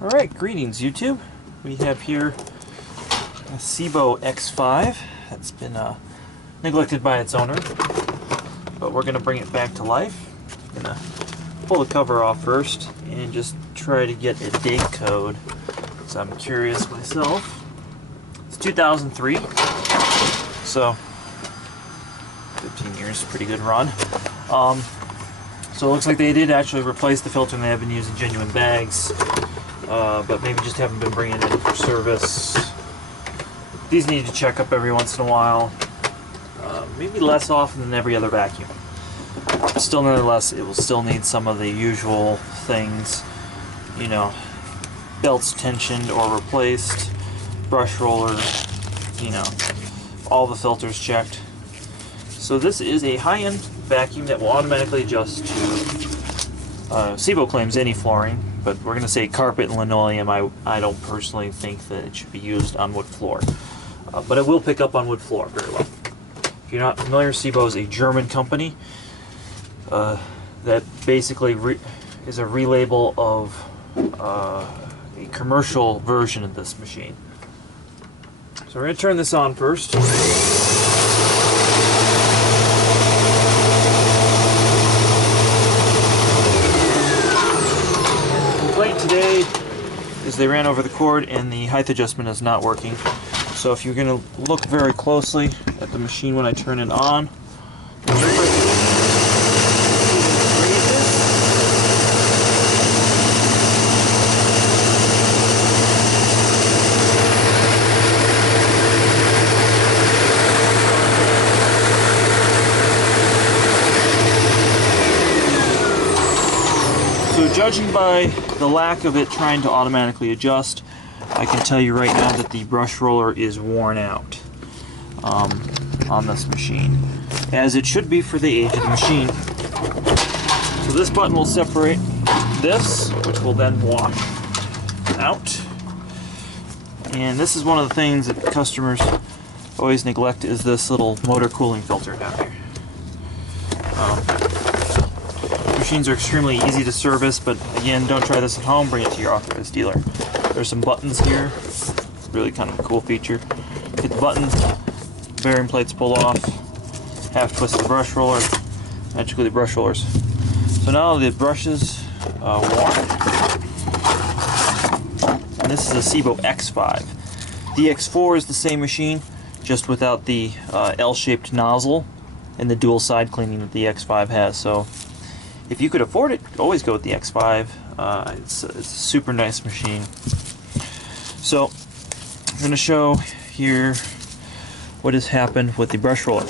Alright, greetings YouTube. We have here a SEBO X5 that's been neglected by its owner, but we're going to bring it back to life. I'm going to pull the cover off first and just try to get a date code, so I'm curious myself. It's 2003, so 15 years, pretty good run. So it looks like they did actually replace the filter and they have been using genuine bags. But maybe just haven't been bringing it in for service. These need to check up every once in a while. Maybe less often than every other vacuum. Still, nonetheless, it will still need some of the usual things. You know, belts tensioned or replaced, brush roller, you know, all the filters checked. So this is a high-end vacuum that will automatically adjust to SEBO claims any flooring, but we're going to say carpet and linoleum. I don't personally think that it should be used on wood floor, but it will pick up on wood floor very well. If you're not familiar, SEBO is a German company that basically is a relabel of a commercial version of this machine. So we're going to turn this on first. Today is they ran over the cord and the height adjustment is not working. So if you're going to look very closely at the machine when I turn it on, so judging by the lack of it trying to automatically adjust, I can tell you right now that the brush roller is worn out on this machine, as it should be for the age of the machine. So this button will separate this, which will then wash out. And this is one of the things that customers always neglect, is this little motor cooling filter down here. Machines are extremely easy to service, but again, don't try this at home, bring it to your authorized dealer. There's some buttons here, really kind of a cool feature. Hit the button, bearing plates pull off, half twist the brush roller, magically the brush rollers. So now the brushes worn. And this is a SEBO X5. The X4 is the same machine, just without the L-shaped nozzle and the dual side cleaning that the X5 has. So if you could afford it, always go with the X5. It's a super nice machine. So I'm going to show here what has happened with the brush roller.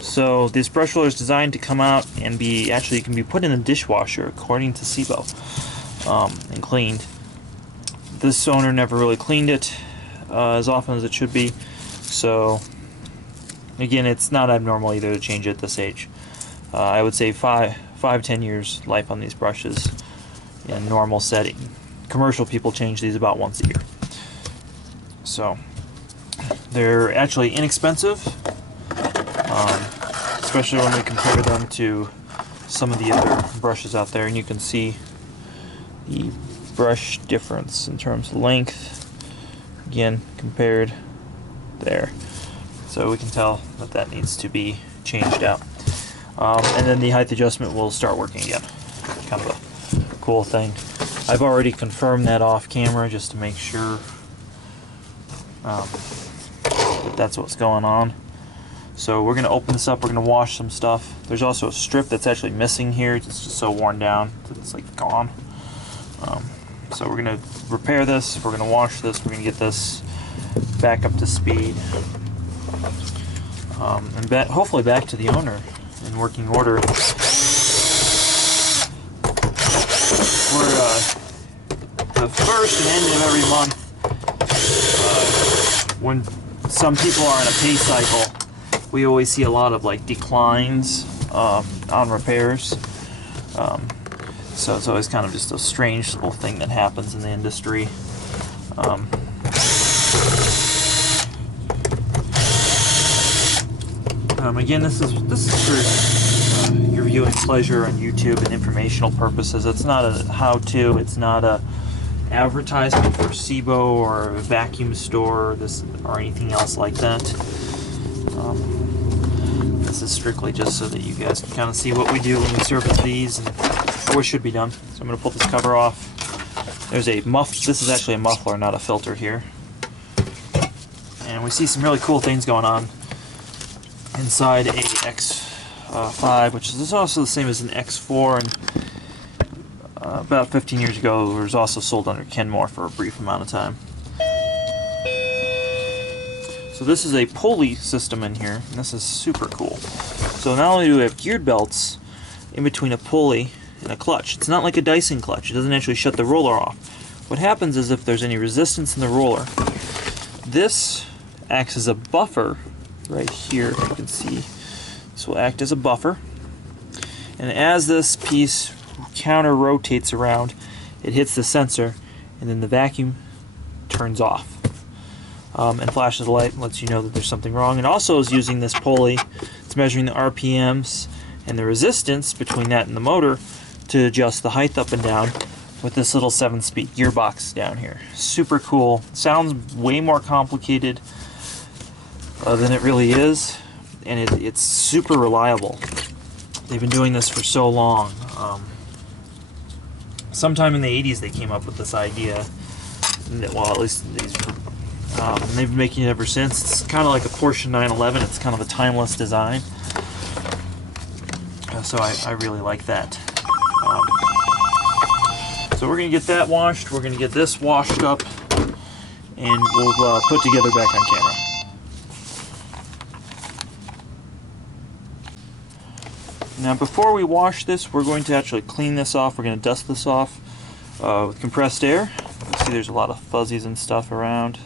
So this brush roller is designed to come out and be, actually, it can be put in a dishwasher according to SEBO and cleaned. This owner never really cleaned it as often as it should be. So again, it's not abnormal either to change it at this age. I would say 5-10 years life on these brushes in normal setting. Commercial people change these about once a year. So they're actually inexpensive, especially when we compare them to some of the other brushes out there, and you can see the brush difference in terms of length, again, compared there. So we can tell that that needs to be changed out. And then the height adjustment will start working again. Kind of a cool thing. I've already confirmed that off camera just to make sure that that's what's going on. So we're going to open this up, we're going to wash some stuff. There's also a strip that's actually missing here. It's just so worn down that it's like gone. So we're going to repair this, we're going to wash this, we're going to get this back up to speed. And hopefully back to the owner in working order. We're the first and end of every month, when some people are in a pay cycle, we always see a lot of like declines on repairs. So it's always kind of just a strange little thing that happens in the industry. Again, this is for your viewing pleasure on YouTube and informational purposes. It's not a how-to. It's not a advertisement for SEBO or a vacuum store or anything else like that. This is strictly just so that you guys can kind of see what we do when we service these and what should be done. So I'm going to pull this cover off. There's a this is actually a muffler, not a filter here. And we see some really cool things going on inside a X5, which is also the same as an X4, and about 15 years ago it was also sold under Kenmore for a brief amount of time. So this is a pulley system in here, and this is super cool. So not only do we have geared belts in between a pulley and a clutch, it's not like a Dyson clutch, it doesn't actually shut the roller off. What happens is if there's any resistance in the roller, this acts as a buffer right here. You can see this will act as a buffer, and as this piece counter rotates around, it hits the sensor, and then the vacuum turns off and flashes a light and lets you know that there's something wrong. And also is using this pulley, it's measuring the RPMs and the resistance between that and the motor to adjust the height up and down with this little 7-speed gearbox down here. Super cool. Sounds way more complicated than it really is, and it's super reliable. They've been doing this for so long. Sometime in the 80s they came up with this idea. Well, at least they've been making it ever since. It's kind of like a Porsche 911. It's kind of a timeless design. So I really like that. So we're going to get that washed. We're going to get this washed up, and we'll put together back on camera. Now before we wash this, we're going to actually clean this off. We're going to dust this off with compressed air. You can see there's a lot of fuzzies and stuff around.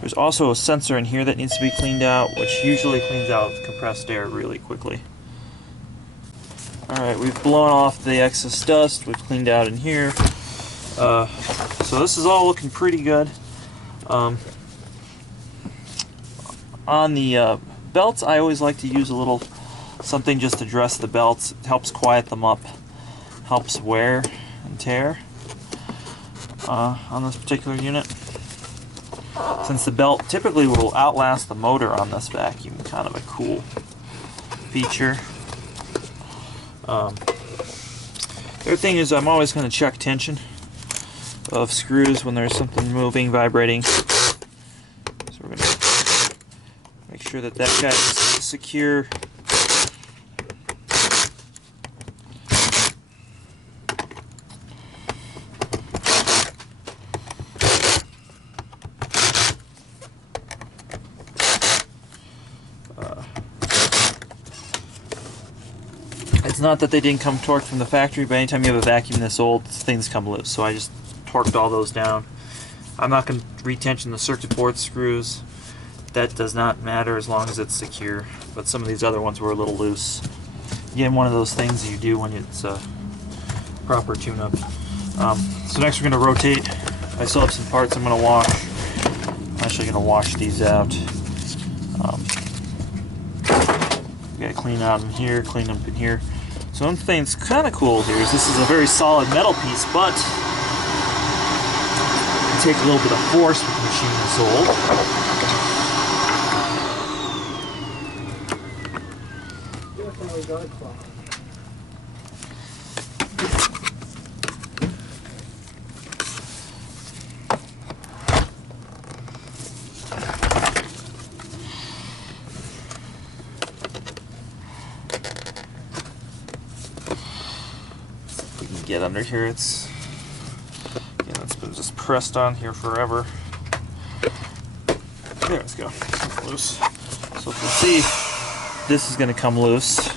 There's also a sensor in here that needs to be cleaned out, which usually cleans out with compressed air really quickly. Alright, we've blown off the excess dust, we've cleaned out in here. So this is all looking pretty good. On the belts, I always like to use a little something just to dress the belts. It helps quiet them up, helps wear and tear on this particular unit. Since the belt typically will outlast the motor on this vacuum, kind of a cool feature. The other thing is I'm always going to check tension of screws when there's something moving, vibrating. So we're going to make sure that that guy is secure. It's not that they didn't come torqued from the factory, but anytime you have a vacuum this old, things come loose. So I just torqued all those down. I'm not going to retension the circuit board screws. That does not matter as long as it's secure. But some of these other ones were a little loose. Again, one of those things you do when it's a proper tune-up. So next we're going to rotate. I still have some parts I'm going to wash. I'm actually going to wash these out. We got to clean out in here, clean up in here. So one thing that's kind of cool here is this is a very solid metal piece, but you take a little bit of force with the machine this old. Get under here. It's been just pressed on here forever. There, let's go. It's loose. So if you see, this is going to come loose.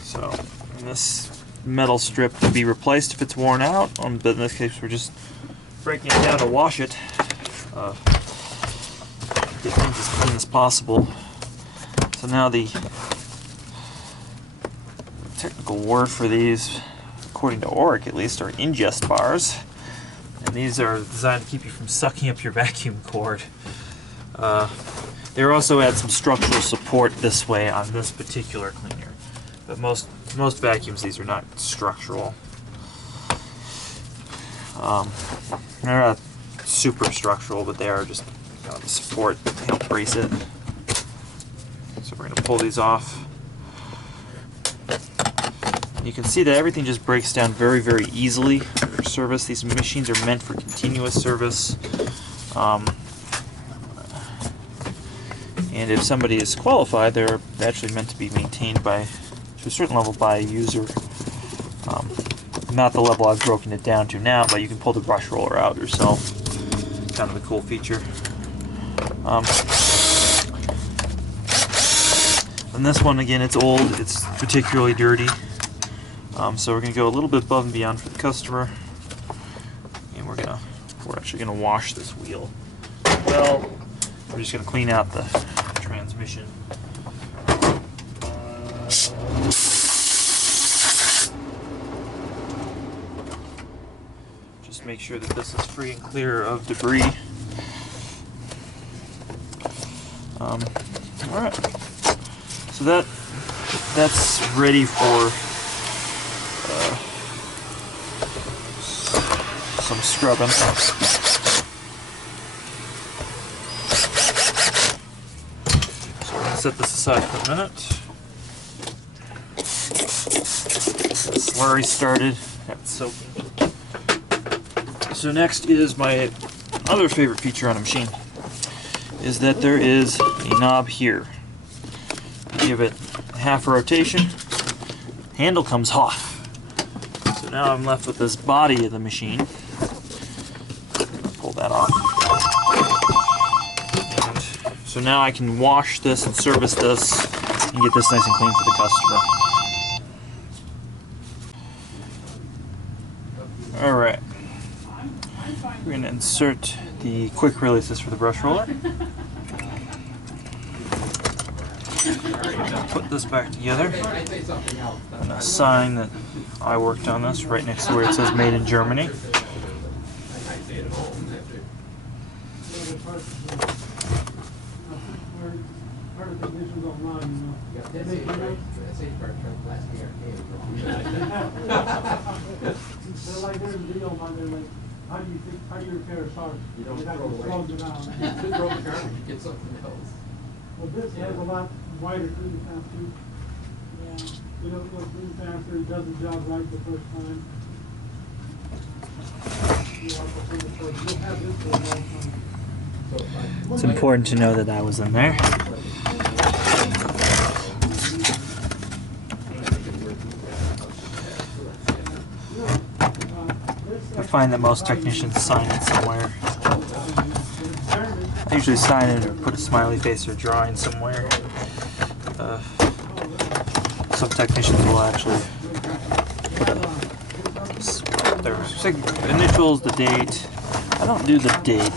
So, and this metal strip can be replaced if it's worn out. But in this case, we're just breaking it down to wash it. Get things as clean as possible. So now the technical word for these, according to ORIC at least, are ingest bars. And these are designed to keep you from sucking up your vacuum cord. They're also add some structural support this way on this particular cleaner, but most vacuums, these are not structural. They're not super structural, but they are just, you know, the support to help brace it. So we're going to pull these off. You can see that everything just breaks down very, very easily for service. These machines are meant for continuous service. And if somebody is qualified, they're actually meant to be maintained by, to a certain level, by a user. Not the level I've broken it down to now, but you can pull the brush roller out yourself. Kind of a cool feature. And this one, again, it's old, it's particularly dirty. So we're going to go a little bit above and beyond for the customer. And we're actually going to wash this wheel. Well, we're just going to clean out the transmission. Just make sure that this is free and clear of debris. Alright, so that's ready for some scrubbing. So we're going to set this aside for a minute. The slurry started, that's soaking. So next is my other favorite feature on a machine, is that there is a knob here. Give it half a rotation, handle comes off. So now I'm left with this body of the machine. Pull that off. And so now I can wash this and service this and get this nice and clean for the customer. Alright. We're going to insert the quick releases for the brush roller. Alright, put this back together. And a sign that I worked on this right next to where it says Made in Germany. How do you repair a shark? You don't throw away. You throw the garbage, you get something else. Well, this has a lot wider cleaning path too. Yeah. You don't go clean faster, it does the job right the first time. You'll have this for a long time. It's important to know that that was in there. I find that most technicians sign it somewhere. I usually sign it or put a smiley face or drawing somewhere. Some technicians will actually put their initials, the date. I don't do the date.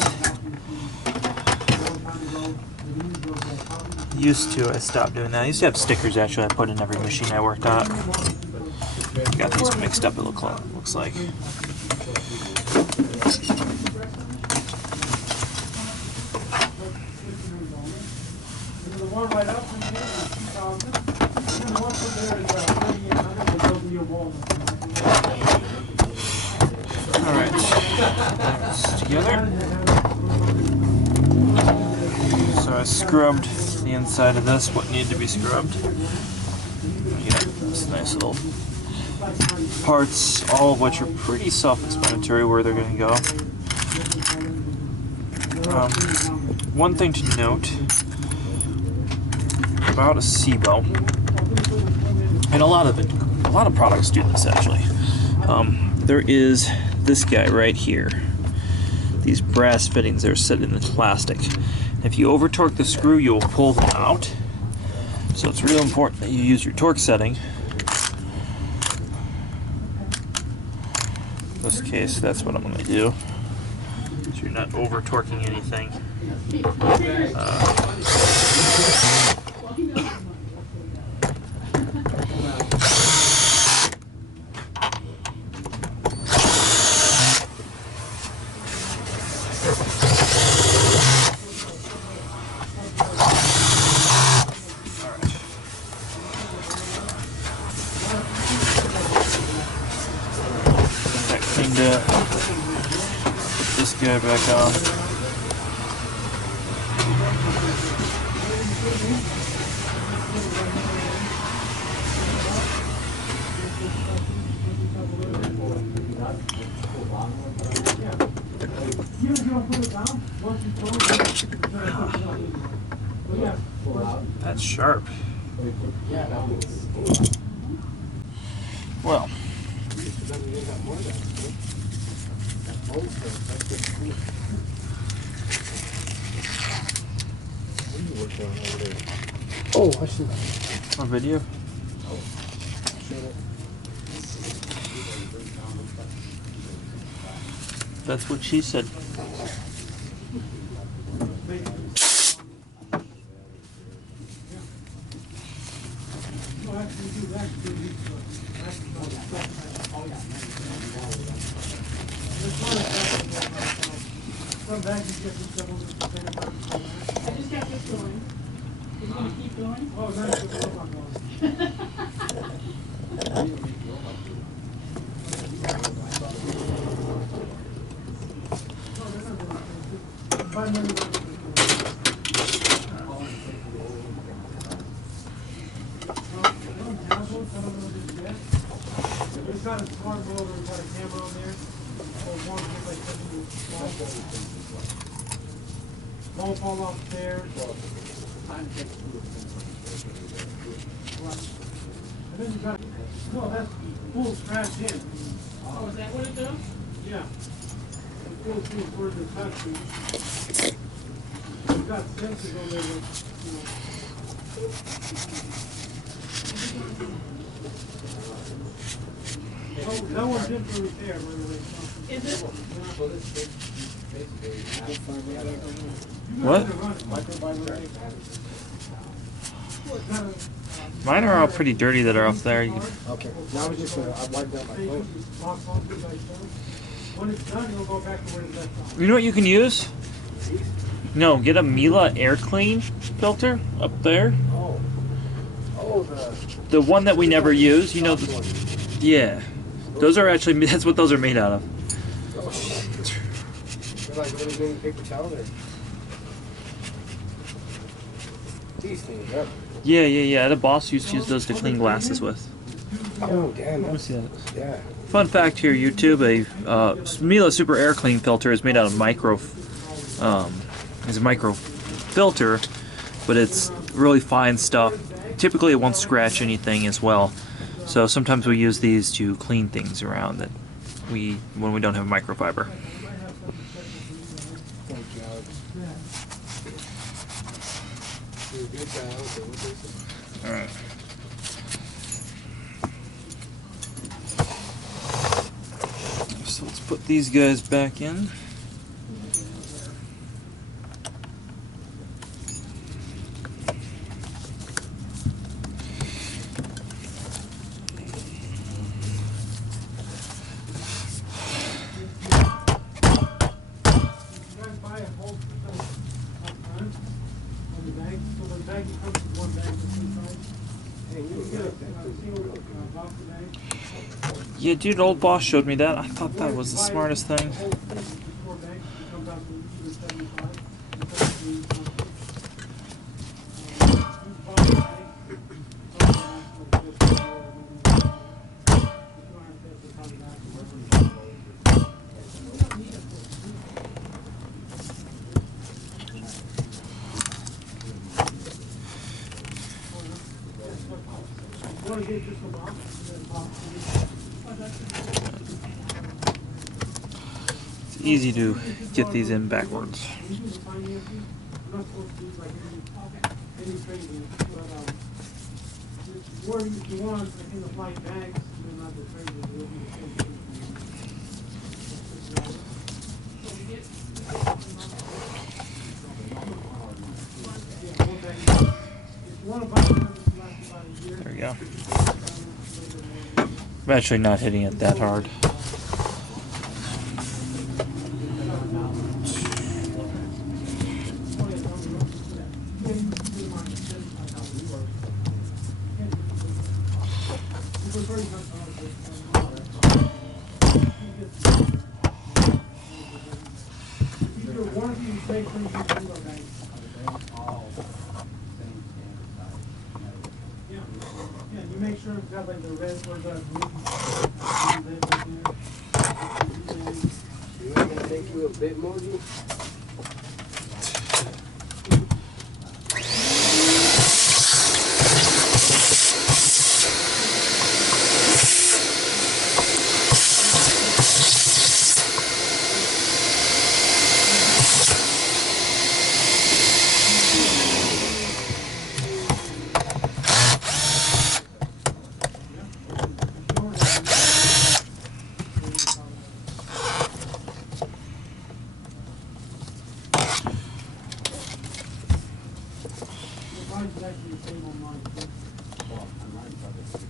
Used to, I stopped doing that. I used to have stickers actually I put in every machine I worked at. Got these mixed up, it looks like. Alright, that's together. So I scrubbed the inside of this, what needed to be scrubbed. You get this nice little parts, all of which are pretty self-explanatory where they're going to go. One thing to note about a SEBO, and a lot of products do this actually. There is this guy right here. These brass fittings, they're set in the plastic. If you over torque the screw, you'll pull them out. So it's real important that you use your torque setting. In this case, that's what I'm going to do. So you're not over torquing anything. back on. That's sharp. Well, oh, I see. on video. That's what she said. I just got this going. Is it going to keep going? Oh, nice. It's got a smart motor, it's got a camera on there. Won't fall off stairs. And then you got, no, that's full scratch in. Oh, is that what it does? Yeah. The full screen for the touch screen. You've got sensors on there that, you know. Oh, that one's in for repair, by the way. Is it? What? Mine are all pretty dirty that are up there. Okay. Now I just I wiped out my phone. When it's done, it'll go back to where it left off. You know what you can use? No, get a Miele air clean filter up there. Oh. Oh, The one that we never use. You know, yeah. Those are actually, that's what those are made out of. oh shit. They're like really doing paper towels or these things, yeah. Yeah. The boss used to use those to clean glasses with. Oh damn, Let me that's, see that. yeah. Fun fact here, YouTube: a Miele Super Air Clean filter is made out of micro filter, but it's really fine stuff. Typically, it won't scratch anything as well. So sometimes we use these to clean things around that when we don't have microfiber. Thank you, Alex. You're a good guy. Okay, what is it? All right. So let's put these guys back in. Yeah, dude, old boss showed me that. I thought that was the smartest thing. It's easy to get these in backwards. There we go. I'm actually not hitting it that hard. Just make sure you do the right. All same standard size. Yeah, yeah, you make sure it's got like the red or the green. You ain't gonna make you a bit emoji? Mine's actually the same on mine. Well, I'm not sure this is-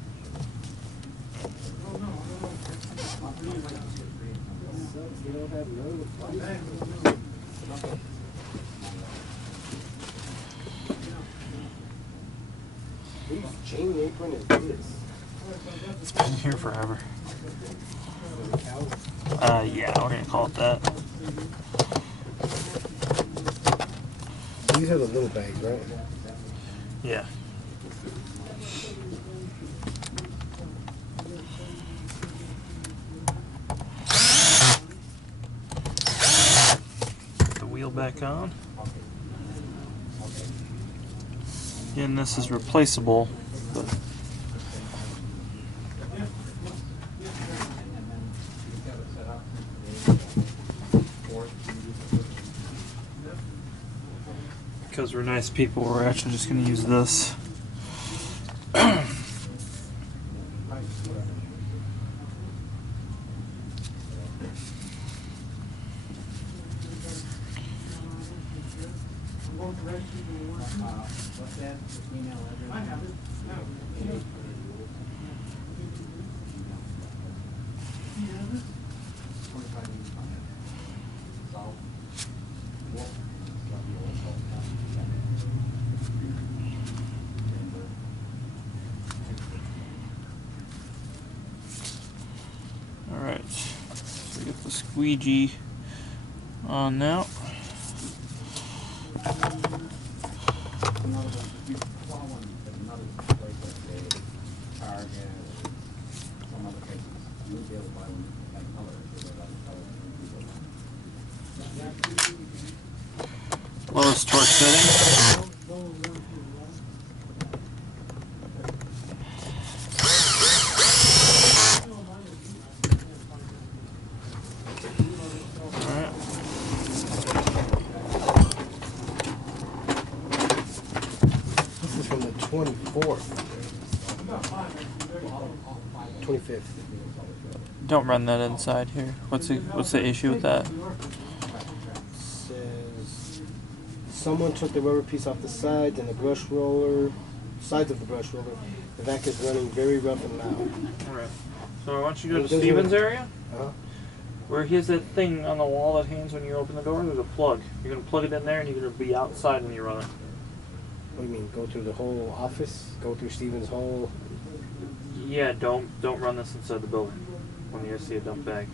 Oh, no, I don't know. You don't have no Whose chain apron is this? It's been here forever. Yeah, we're gonna call it that. These are the little bags, right? Yeah. Put the wheel back on. Again, this is replaceable, but because we're nice people, we're actually just going to use this. I'm going to register the one. What's that email address? I have it. Yeah. You have it? 25 minutes. South. Wolf. Alright, so we get the squeegee on now. Another one, if you saw one at another place like say Target or some other places, you would be able to buy one like color if they were like color. Lowest torque setting. Alright. This is from the 24th. 25th. Don't run that inside here. What's the issue with that? Says someone took the rubber piece off the sides and the brush roller, sides of the brush roller. The vac is running very rough and loud. Alright. So I want you to go It to doesn't- Steven's area. Uh-huh. Where he has that thing on the wall that hangs when you open the door, there's a plug. You're going to plug it in there and you're going to be outside when you run it. What do you mean? Go through the whole office? Go through Stephen's whole... Yeah, don't run this inside the building when you see a dump bag.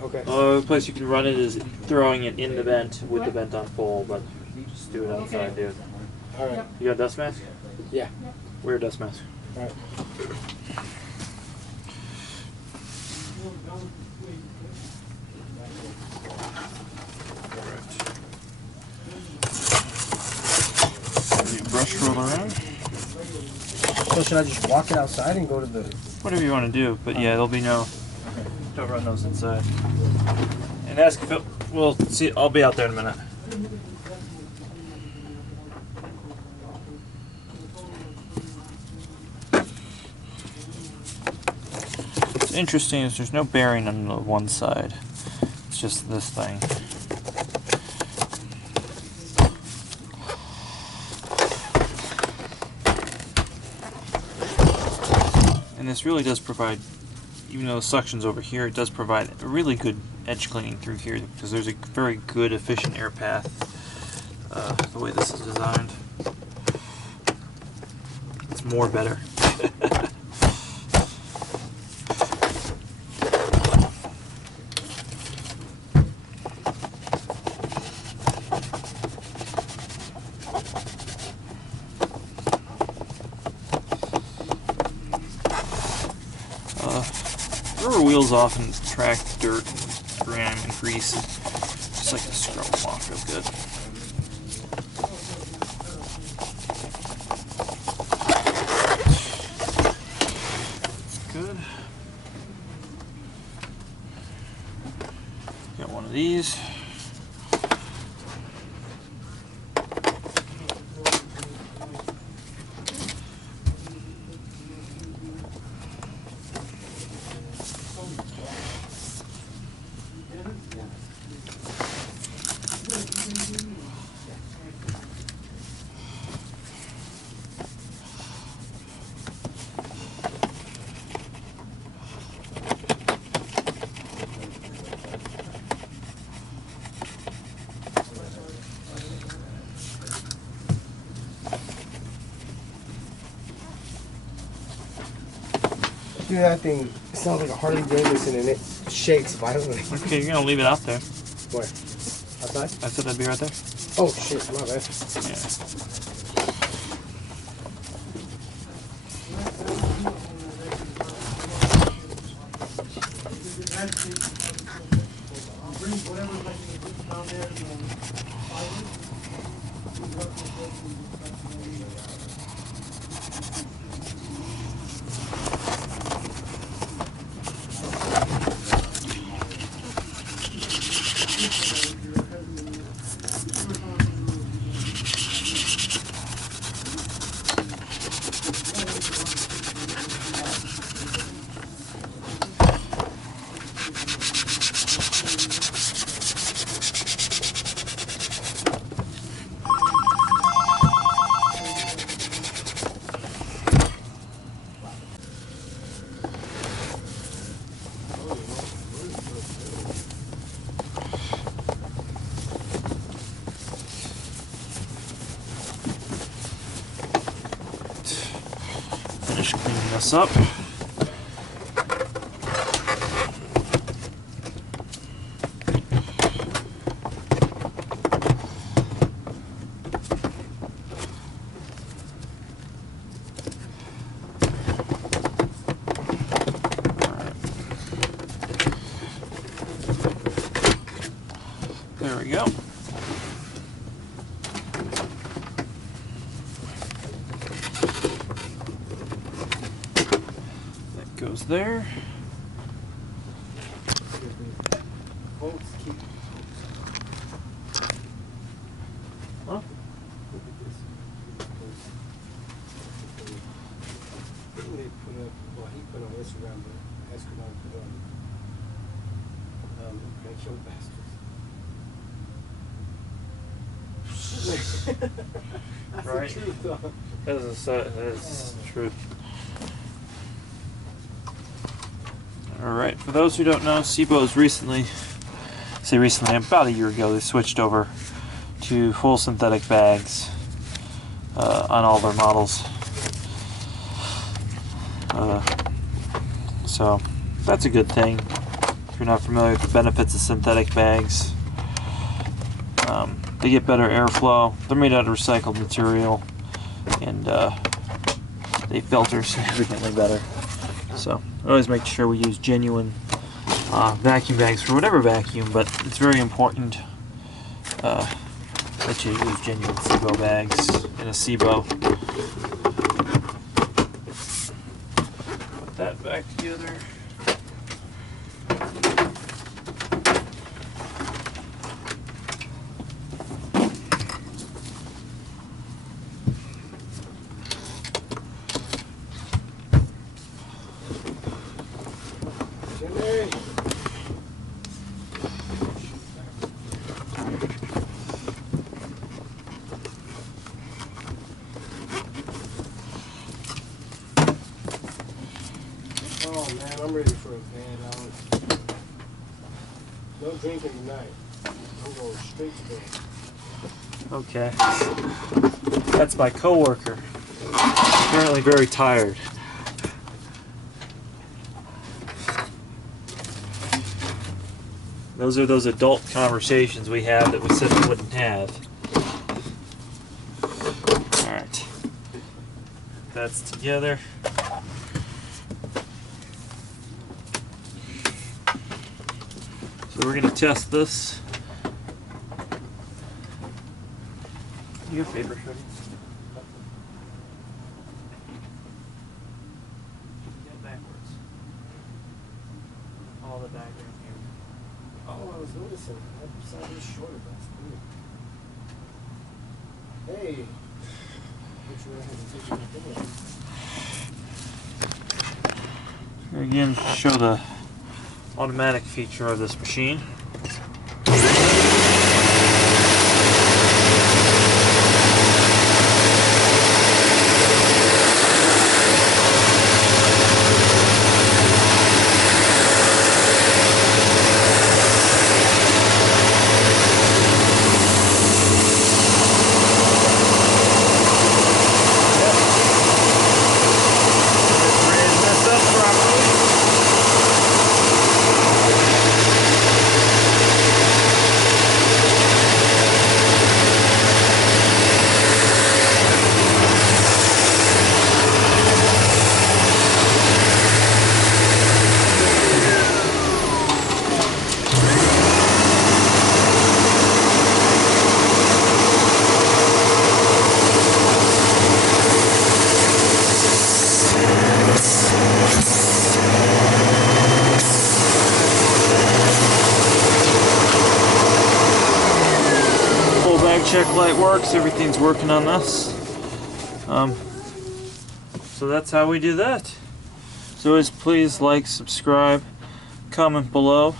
Okay. The only place you can run it is throwing it in the vent with the vent on full, but just do it outside, dude. All right. You got a dust mask? Yeah. Wear a dust mask. All right. Brush roll around. So should I just walk it outside and go to the... Whatever you want to do, but yeah, there'll be no. Don't run those inside. And ask if it. We'll see. I'll be out there in a minute. What's interesting is there's no bearing on the one side. It's just this thing. And this really does provide, even though the suction's over here, it does provide a really good edge cleaning through here because there's a very good, efficient air path the way this is designed. It's more better. wheels off and track dirt, and grime, and grease. And just like to scrub them off real good. Good. Got one of these. Dude, that thing sounds like a Harley Davidson and it shakes violently. Okay, you're gonna leave it out there. Where? Outside? I said that'd be right there. Oh shit, my bad. Yeah. Bring whatever like you put down there and fibers. Finish cleaning this up. There we go. That goes there. Bolts keep. Huh? Look at this. Didn't they put up, well, he put on Instagram, but Escobar put on Grand Show Bastards. That's Right. the truth, though. That's the truth. Alright, for those who don't know, SEBO's recently, about a year ago, they switched over to full synthetic bags on all their models. So that's a good thing. If you're not familiar with the benefits of synthetic bags, they get better airflow. They're made out of recycled material, and they filter significantly better. So always make sure we use genuine vacuum bags for whatever vacuum, but it's very important that you use genuine SEBO bags in a SEBO. Put that back together. Jimmy! Oh man, I'm ready for a bed. No drinking tonight. I'm going straight to bed. Okay. That's my coworker. Apparently very tired. Those are those adult conversations we have that we said we wouldn't have. Alright. That's together. So we're going to test this. Do you have paper, Shreddy? Get backwards. All the diagram here. Oh, I was noticing. I saw this shorter last night. Hey. Which way I had to take my finger. Again, show the automatic feature of this machine. Raise this up properly. Full bag check light works, everything's working on this. So that's how we do that. So always please like, subscribe, comment below.